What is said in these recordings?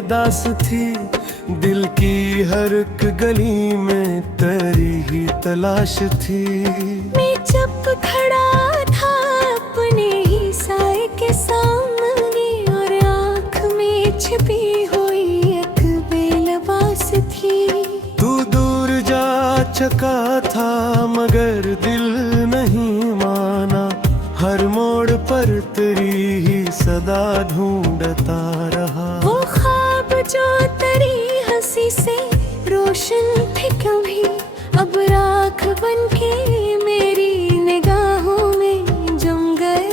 अदास थी, दिल की हर एक गली में तेरी ही तलाश थी। मैं जब खड़ा था अपने ही साए के सामने, और आँख में छिपी हुई एक बेलबास थी। तू दूर जा चुका था मगर दिल नहीं माना, हर मोड़ पर तेरी ही सदा ढूंढता रहा। वो ख्वाब जो तेरी हंसी से रोशन थे कभी, अब राख बनके मेरी निगाहों में जम गए।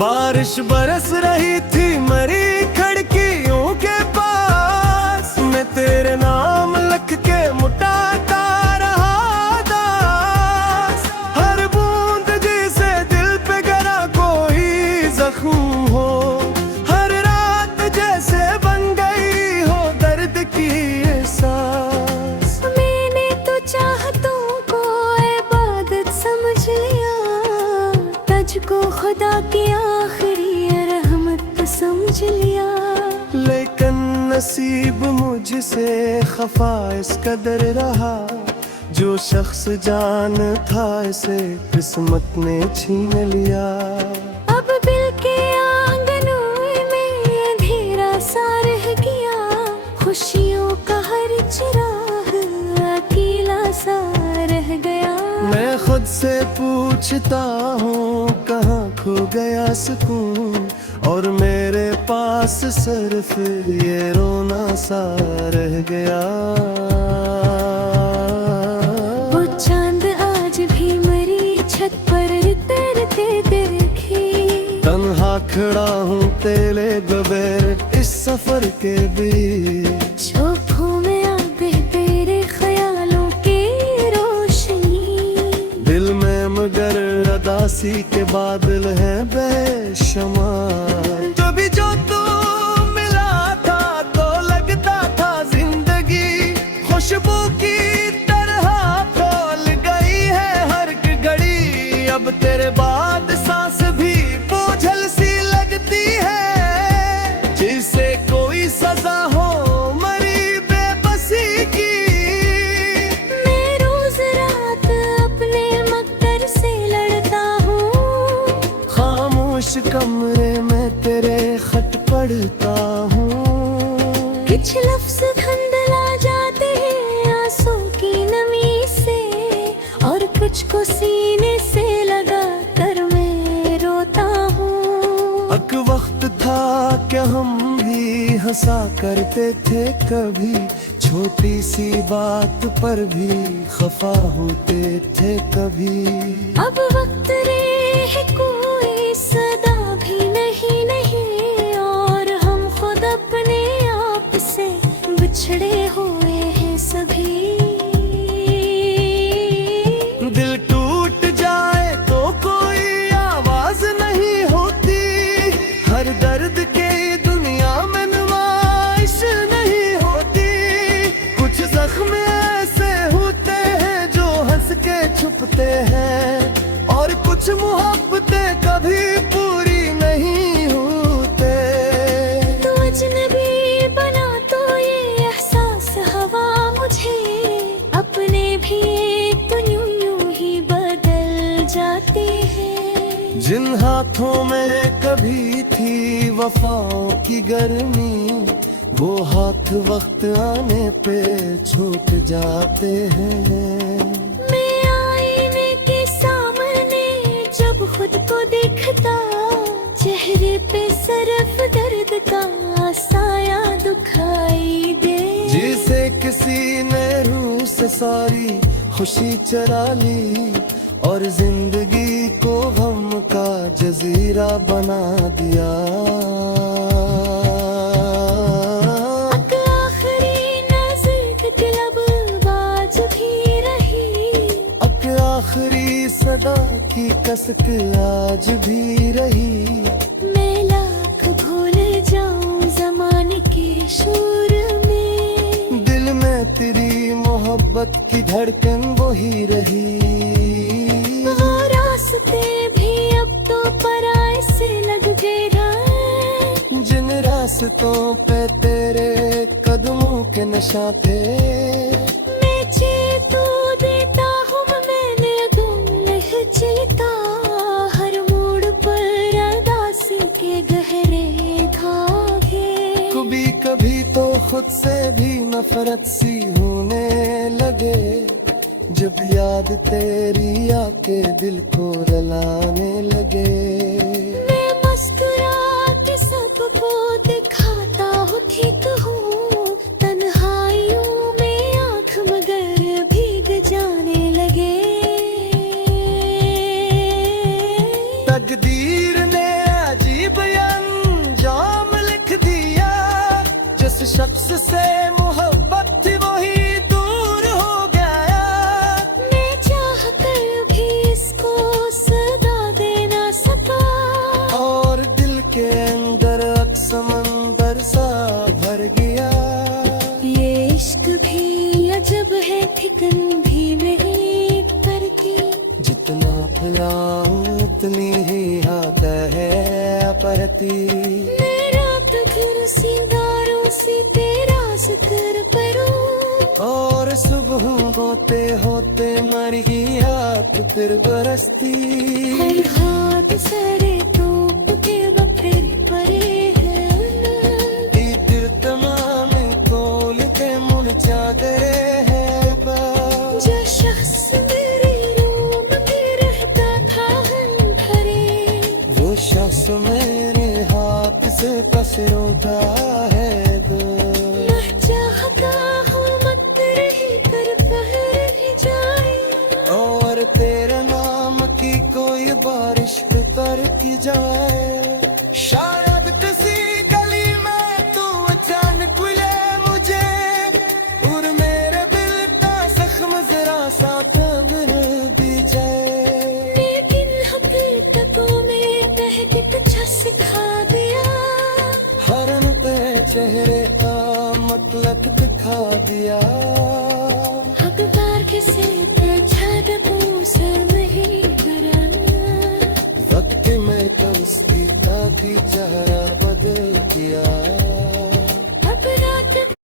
बारिश बरस रही थी मरी खिड़कियों के पास, मैं तेरे नाम लिख के मुटाता रहा दास। हर बूंद जैसे दिल पे गिरा कोई जख्म हो, हर रात जैसे बन गई हो दर्द की एहसास। मैंने तो चाहतों को इबादत समझ लिया, तुझको खुदा की आखिरी रहमत समझ लिया। लेकिन नसीब मुझसे खफा इस कदर रहा, जो शख्स जान था इसे किस्मत ने छीन लिया। अब दिल के आंगनों में अंधेरा सा रह गया, खुशियों का हर चिराग अकेला सा रह गया। मैं खुद से पूछता हूँ कहाँ खो गया सुकून, और मेरे पास सिर्फ ये रोना सा रह गया। वो चांद आज भी मरी छत पर तैरते देखे, तन्हा खड़ा हूँ तेरे बगैर इस सफर के बीच। शोखों में आगे तेरे ख्यालों की रोशनी, दिल में मगर अदासी के बादल हैं बेशुमार। कभी जो तू मिला था तो लगता था जिंदगी खुशबू की तरह फैल गई है हर एक घड़ी। अब तेरे बाद सांस भी बोझल सी लगती है, जिसे कोई सजा हो मरी बेबसी की। मैं रोज रात अपने मकदर से लड़ता हूँ, खामोश कमरे में तेरे खत पढ़ता हूँ। कुछ लफ्ज धुंधला जाते हैं आंसू की नमी से, और कुछ को सीने से लगा कर मैं रोता हूँ। एक वक्त था कि हम भी हंसा करते थे कभी, छोटी सी बात पर भी खफा होते थे कभी। अब वक्त रे है कोई सदा भी नहीं, और हम खुद अपने आप से बिछड़े हुए हैं सभी। दिल टूट जाए तो कोई आवाज नहीं होती, हर दर्द के दुनिया में नुमाइश नहीं होती। कुछ जख्म ऐसे होते हैं जो हंस के छुपते हैं, और कुछ मोहब्बतें कभी पूरी नहीं होते। तो अजनबी बना तो ये एहसास हवा मुझे, अपने भी तो यूं ही बदल जाते हैं। जिन हाथों में कभी थी वफाओं की गर्मी, वो हाथ वक्त आने पे छूट जाते हैं। मैं आईने के सामने जब खुद को देखता, चेहरे पे सिर्फ दर्द का साया दिखाई दे। जिसे किसी ने रूह से सारी खुशी चरा ली, और जिंदगी को गम का जजीरा बना दिया। आखिरी नज़र तलब बाज भी रही, आखिरी सदा की कसक आज भी रही। मैं लाख भूल जाऊं जमाने के शोर में, दिल में तेरी मोहब्बत की धड़कन वही रही। वो रास्ते भी अब तो पराए से लग गए हैं, जिन रास्तों पे तेरे कदमों के नशा थे। मैं तू देता हूँ मैंने दूल्ह चलता हर मोड़ पर अरदास के गहरे धागे। कभी कभी तो खुद से भी नफरत सी होने लगे, जब याद तेरी आके दिल को रुलाने लगे। मैं मुस्कुरा के सबको दिखाता हूँ ठीक हूँ, तन्हाइयों में आँख मगर भीग जाने लगे। तकदीर ने अजीब अंजाम लिख दिया, जिस शख्स से मोहब्बत थी वही दूर हो गया। मैं चाह कर भी इसको सदा दे ना सका, और दिल के अंदर समंदर सा भर गया। ये इश्क भी अजब है ठिकन भी नहीं करती। जितना फैलाऊं उतनी ही याद है परती। मेरा तो फिर सिंगारों से तेरा जिक्र करूं, और सुबह होते होते मर गया तो फिर बरसती। हर हाथ सरे तो के बफिर परे हैं। इधर तमाम तोल के मुरझा गए हैं बाल। जो शख्स मेरे रूप में रहता था हम भरे, वो शख्स मेरे हाथ से पसरोता है दूर। मैं चाहता हूँ मत रही पर बह ही जाए, और तेरे नाम की कोई बारिश उतर की जाए। शायद किसी गली में तू अचानक मिले मुझे, और मेरे दिल का जख्म जरा सा खबर भी जाए। लेकिन हकीकतों में कह के कुछ सिखा दिया। हर नुक्ते चेहरे का मतलब दिखा दिया। हकदार किसे